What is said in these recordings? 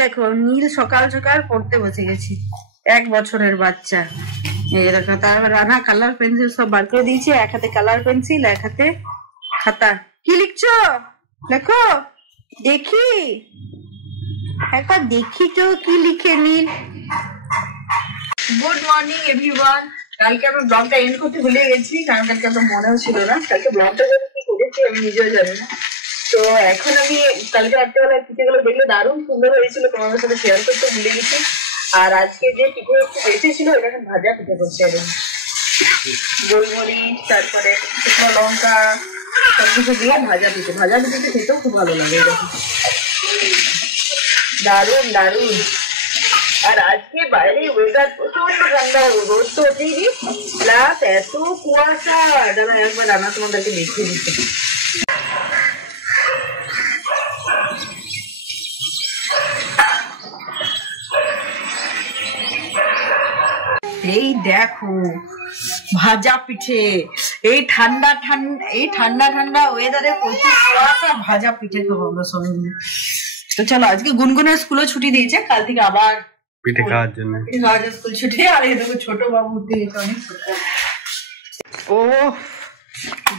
দেখো নীল সকাল সকাল পড়তে বসে গেছি, 1 বছরের বাচ্চা। এই দেখো, তারপর রানা কালার পেন্সিল সব বার করে দিয়েছে, এক হাতে কালার পেন্সিল, এক হাতে খাতা। কি লিখছো? দেখো, দেখি একবার, দেখি তো কি লিখে নীল। Good morning everyone. কালকে আমি ব্লগটা এন্ড করতে ভুলে গেছি, কারণ কালকে আমার মনেও ছিল না। কালকে ব্লগটা কি করেছি আমি নিজেও জানি না। তো এখন আমি কালকে রাত্রেবেলা পিঠেগুলো দেখলে দারুণ সুন্দর হয়েছিল, তোমাদের সাথে শেয়ার করতে ভুলে গেছি। আর আজকে যে পিঠে একটু বেশি ছিল, এটা এখন ভাজা পিঠে করছে এবং গোলমরিচ, তারপরে শুকনো লঙ্কা সবকিছু দিয়ে ভাজা পিঠে। ভাজা পিঠেটা খেতেও খুব ভালো লাগে, এরকম দারুণ দারুণ। আর আজকে বাইরে ওয়েদার প্রচন্ড ঠান্ডা, রোদ তো ওঠেনি, প্লাস এত কুয়াশা। দাদা একবার রান্না তোমাদেরকে দেখিয়ে দিচ্ছে। এই দেখো ভাজা পিঠে, এই ঠান্ডা ঠান্ডা ওয়েদারে প্রচুর কুয়াশা, ভাজা পিঠে খাবো আমরা সবাই মিলে। তো চলো, আজকে গুনগুনের স্কুলে ছুটি দিয়েছে, কাল থেকে আবার পিঠে খাওয়ার জন্য স্কুল ছুটি। আর এই দেখো ছোট বাবু উঠে গেছে অনেক। ও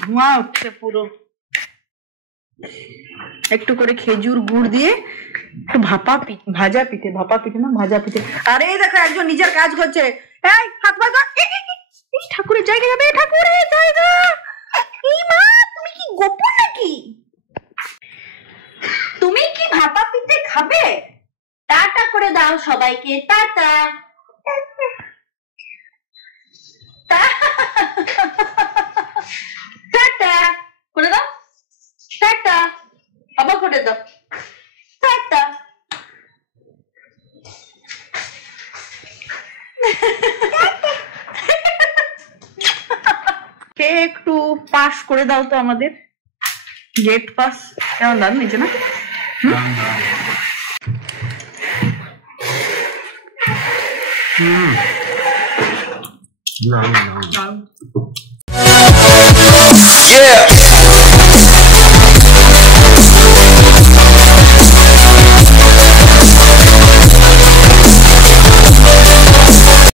ধোঁয়া উঠছে পুরো। একটু করে খেজুর গুড় দিয়ে একটু ভাজা পিঠে না ভাজা পিঠে। আরে দেখো একজন নিজের কাজ করছে। এই হাত ভাজা, ঠাকুরের জায়গা যাবে, ঠাকুরের জায়গা। এই মা, তুমি কি গোপন নাকি? তুমি কি ভাপা পিঠে খাবে? টাটা করে দাও সবাইকে, টাটা। টাটা করে দাও, টাটা। আবার করে দাও, টাটা। কে একটু পাস করে দাও তো আমাদের, গেট পাস। কেমন দাম নিচে না? Yeah.